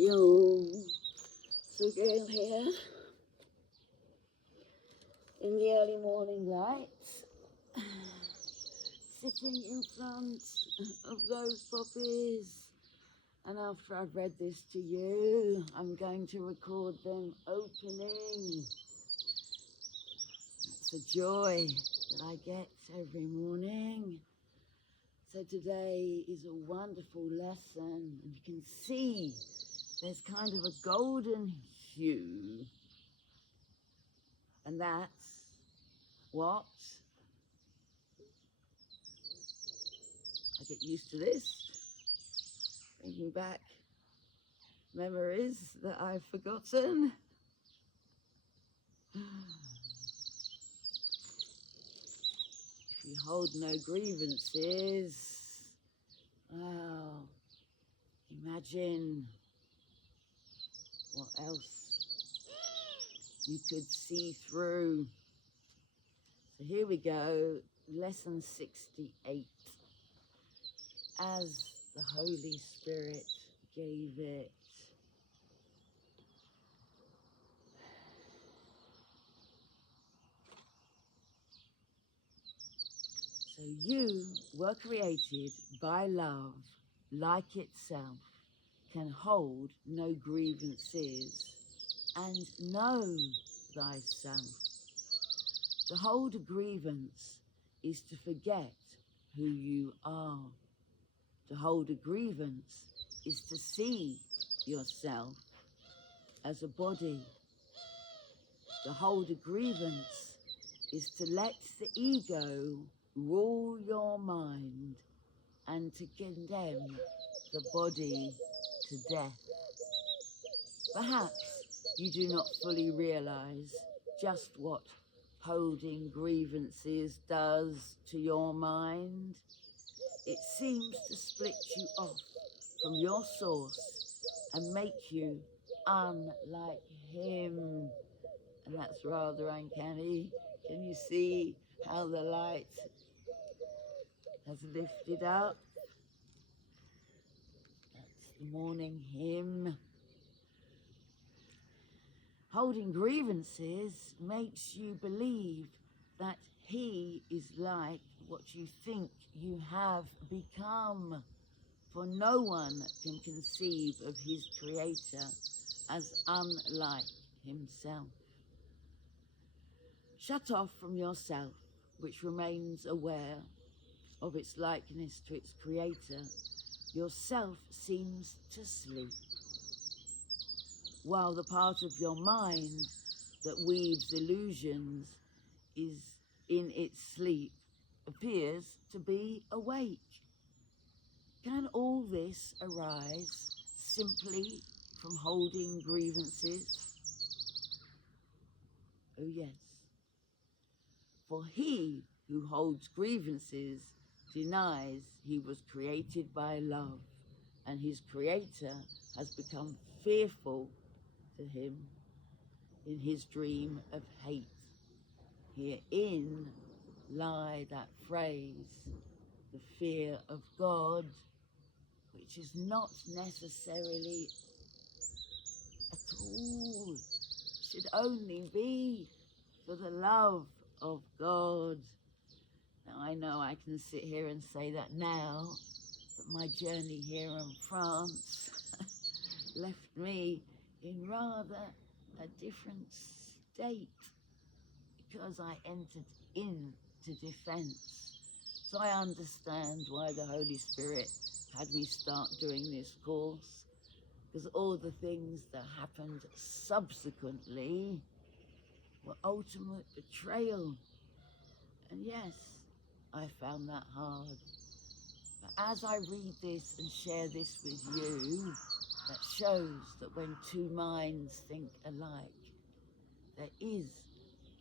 Yo, so girl here in the early morning light, sitting in front of those poppies, and after I've read this to you, I'm going to record them opening. It's a joy that I get every morning. So today is a wonderful lesson, and you can see there's kind of a golden hue, and that's what, I get used to this, bringing back memories that I've forgotten. If you hold no grievances, wow, imagine what else you could see through. So here we go, lesson 68. As the Holy Spirit gave it. So you were created by love, like itself, can hold no grievances, and know thyself. To hold a grievance is to forget who you are. To hold a grievance is to see yourself as a body. To hold a grievance is to let the ego rule your mind and to condemn the body to death. Perhaps you do not fully realize just what holding grievances does to your mind. It seems to split you off from your source and make you unlike him. And that's rather uncanny. Can you see how the light has lifted up? That's the morning hymn. Holding grievances makes you believe that he is like what you think you have become. For no one can conceive of his creator as unlike himself. Shut off from yourself, which remains aware of its likeness to its creator, yourself seems to sleep, while the part of your mind that weaves illusions is in its sleep appears to be awake. Can all this arise simply from holding grievances? Oh yes. For he who holds grievances denies he was created by love, and his creator has become fearful to him in his dream of hate. Herein lie that phrase, the fear of God, which is not necessarily at all, should only be for the love of God. Now I know I can sit here and say that now, but my journey here in France left me in rather a different state, because I entered into defense. So I understand why the Holy Spirit had me start doing this course, because all the things that happened subsequently were ultimate betrayal. And yes, I found that hard. But as I read this and share this with you, that shows that when two minds think alike, there is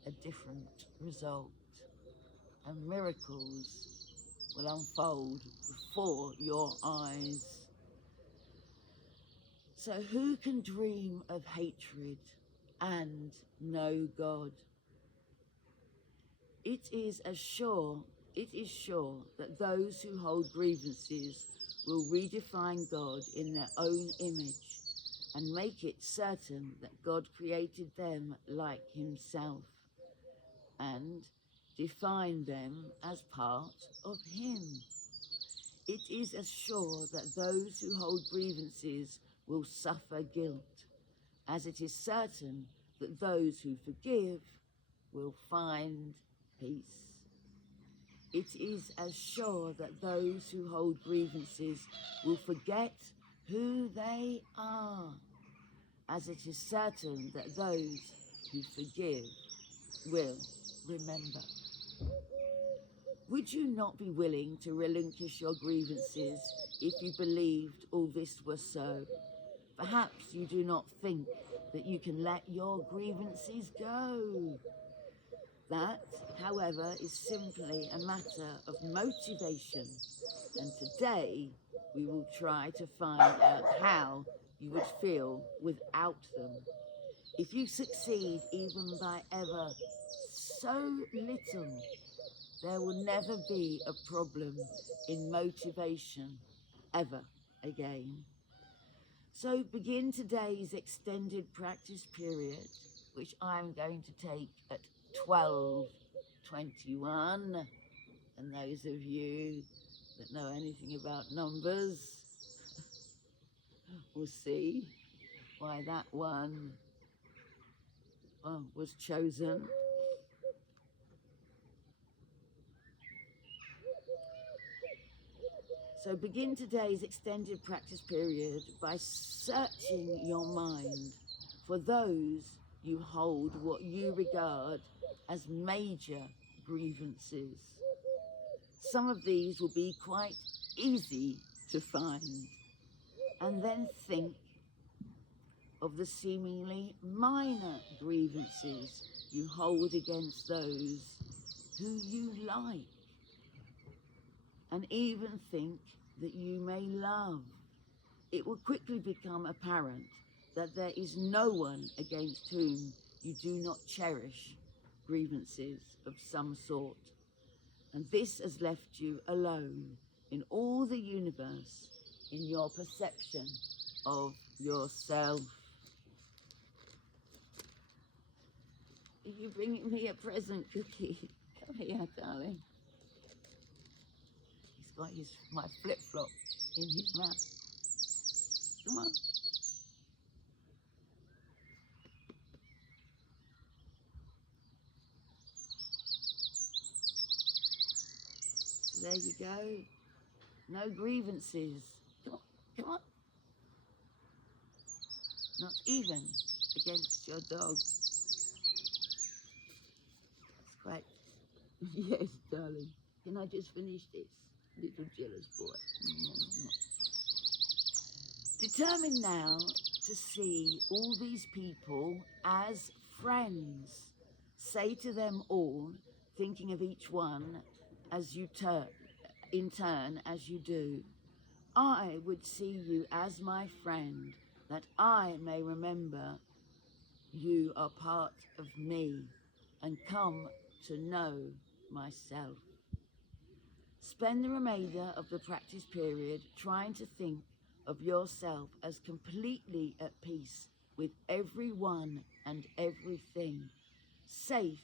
a different result, and miracles will unfold before your eyes. So who can dream of hatred and know God? It is sure that those who hold grievances will redefine God in their own image and make it certain that God created them like himself and define them as part of him. It is as sure that those who hold grievances will suffer guilt, as it is certain that those who forgive will find peace. It is as sure that those who hold grievances will forget who they are, as it is certain that those who forgive will remember. Would you not be willing to relinquish your grievances if you believed all this was so? Perhaps you do not think that you can let your grievances go. That, however, is simply a matter of motivation, and today we will try to find out how you would feel without them. If you succeed even by ever so little, there will never be a problem in motivation ever again. So begin today's extended practice period, which I'm going to take at 12:21. And those of you that know anything about numbers will see why that one was chosen. So begin today's extended practice period by searching your mind for those you hold what you regard as major grievances. Some of these will be quite easy to find, and then think of the seemingly minor grievances you hold against those who you like, and even think that you may love. It will quickly become apparent that there is no one against whom you do not cherish grievances of some sort. And this has left you alone in all the universe in your perception of yourself. Are you bringing me a present, Cookie? Come here, darling. He's got my flip-flop in his mouth. Come on. So there you go. No grievances. Come on, come on. Not even against your dog. It's quite... Yes, darling. Can I just finish this? Little jealous boy. Determined now to see all these people as friends. Say to them all, thinking of each one as you in turn as you do, I would see you as my friend, that I may remember you are part of me and come to know myself. Spend the remainder of the practice period trying to think of yourself as completely at peace with everyone and everything, safe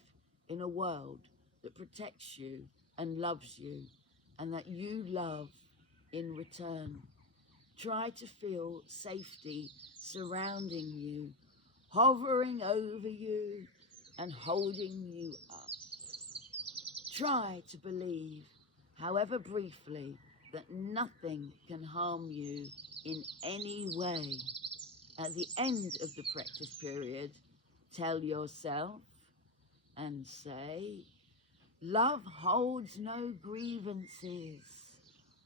in a world that protects you and loves you, and that you love in return. Try to feel safety surrounding you, hovering over you and holding you up. Try to believe, however briefly, that nothing can harm you in any way. At the end of the practice period, tell yourself and say, love holds no grievances.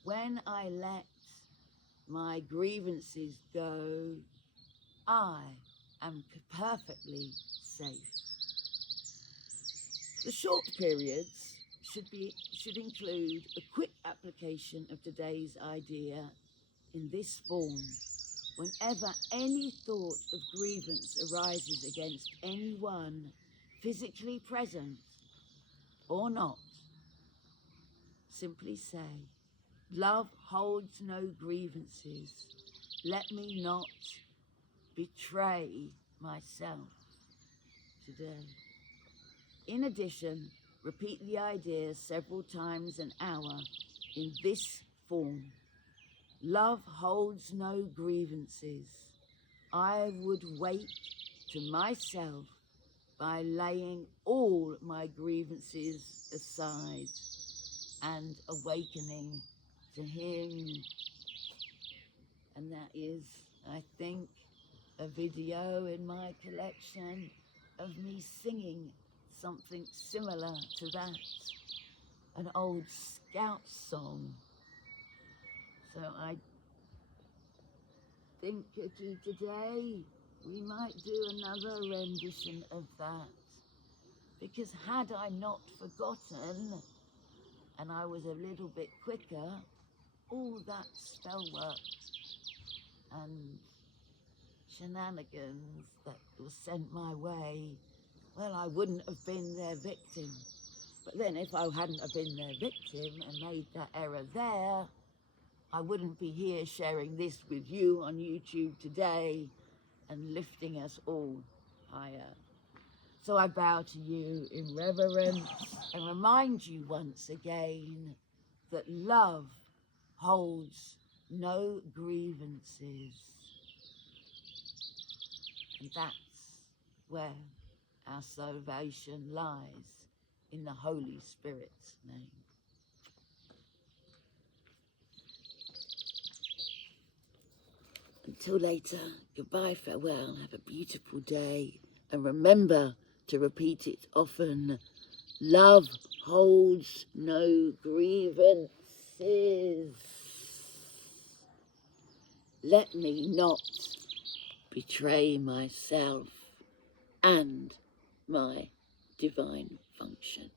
When I let my grievances go, I am perfectly safe. The short periods should include a quick application of today's idea in this form. Whenever any thought of grievance arises against anyone physically present or not, simply say, love holds no grievances. Let me not betray myself today. In addition, repeat the idea several times an hour in this form. Love holds no grievances. I would wake to myself by laying all my grievances aside and awakening to him. And that is, I think, a video in my collection of me singing something similar to that, an old Scout song. So I think today we might do another rendition of that, because had I not forgotten, and I was a little bit quicker, all that spell work and shenanigans that was sent my way, well, I wouldn't have been their victim. But then if I hadn't have been their victim and made that error there, I wouldn't be here sharing this with you on YouTube today and lifting us all higher. So I bow to you in reverence and remind you once again that love holds no grievances. And that's where our salvation lies, in the Holy Spirit's name. Until later, goodbye, farewell, have a beautiful day, and remember to repeat it often. Love holds no grievances. Let me not betray myself and my divine function.